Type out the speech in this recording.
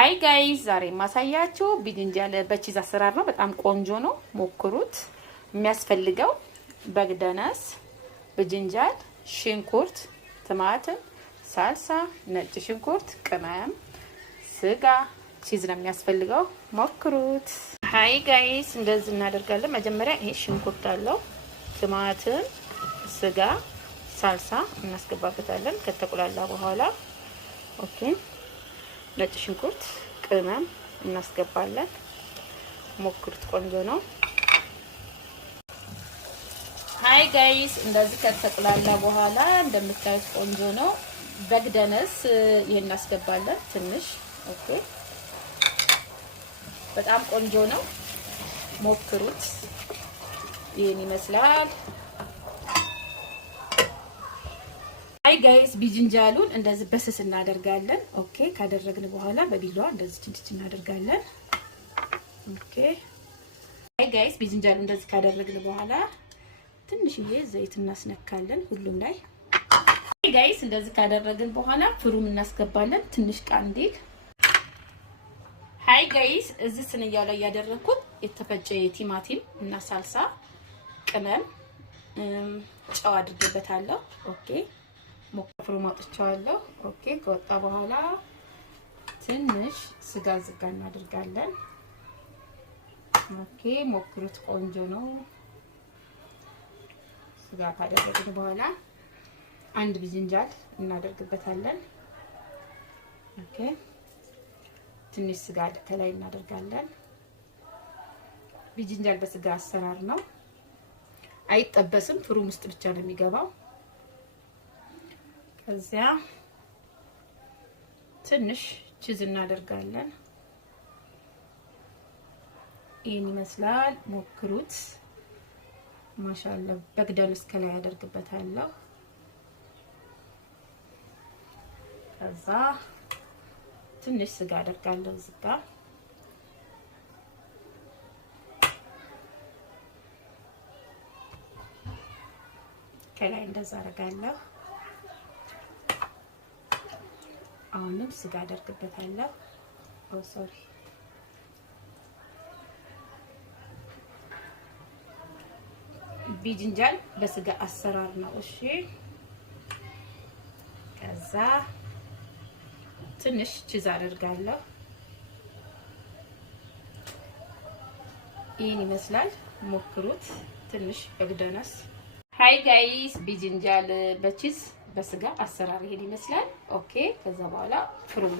ሃይ ጋይስ ዛሬ ማሳያችሁ ቢጅንጃል በቺዝ አሰራር ነው። በጣም ቆንጆ ነው፣ ሞክሩት። የሚያስፈልገው በግደነስ፣ ቢጅንጃል፣ ሽንኩርት፣ ቲማቲም፣ ሳልሳ፣ ነጭ ሽንኩርት፣ ቅመም፣ ስጋ፣ ቺዝ ነው የሚያስፈልገው። ሞክሩት። ሃይ ጋይስ እንደዚህ እናደርጋለን። መጀመሪያ ይሄ ሽንኩርት አለው፣ ቲማቲም፣ ስጋ፣ ሳልሳ እናስገባበታለን። ከተቆላላ በኋላ ኦኬ ነጭ ሽንኩርት ቅመም እናስገባለን። ሞክሩት፣ ቆንጆ ነው። ሃይ ጋይስ እንደዚህ ከተቆላላ በኋላ እንደምታዩት ቆንጆ ነው። በግደነስ ይሄን እናስገባለን ትንሽ። ኦኬ በጣም ቆንጆ ነው፣ ሞክሩት። ይሄን ይመስላል። ሃይ ጋይስ ቢጅንጃሉን እንደዚህ በስስ እናደርጋለን። ኦኬ ካደረግን በኋላ በቢላዋ እንደዚህ ጭንጭ እናደርጋለን። ኦኬ ሃይ ጋይስ ቢጅንጃሉን እንደዚህ ካደረግን በኋላ ትንሽዬ ዘይት እናስነካለን ሁሉም ላይ። ሃይ ጋይስ እንደዚህ ካደረግን በኋላ ፍሩም እናስገባለን ትንሽ ቃንዲል። ሃይ ጋይስ እዚህ ስንያው ላይ ያደረኩት የተፈጨ ቲማቲም እና ሳልሳ፣ ቅመም፣ ጨው አድርጌበታለሁ። ኦኬ ሞክሩ ማጥቻለሁ። ኦኬ ከወጣ በኋላ ትንሽ ስጋ ዝጋ እናደርጋለን። ኦኬ ሞክሩት፣ ቆንጆ ነው። ስጋ ካደረግን በኋላ አንድ ቢጅንጃል እናደርግበታለን። ኦኬ ትንሽ ስጋ ከላይ እናደርጋለን። ቢጅንጃል በስጋ አሰራር ነው፣ አይጠበስም። ፍሩም ውስጥ ብቻ ነው የሚገባው። ከዚያ ትንሽ ቺዝ እናደርጋለን። ይሄን ይመስላል። ሞክሩት። ማሻአላ በግደንስ ከላይ ያደርግበታለሁ። ከዛ ትንሽ ስጋ አደርጋለሁ እዚህ ጋር። ከላይ እንደዛ አደርጋለሁ። አሁንም ስጋ አደርግበታለሁ። ኦ ሶሪ ቢጅንጃል በስጋ አሰራር ነው። እሺ ከዛ ትንሽ ቺዝ አደርጋለሁ። ይሄን ይመስላል። ሞክሩት። ትንሽ በግደነስ። ሃይ ጋይስ ቢጅንጃል በቺዝ በስጋ አሰራር ይሄን ይመስላል። ኦኬ ከዛ በኋላ ፍሩም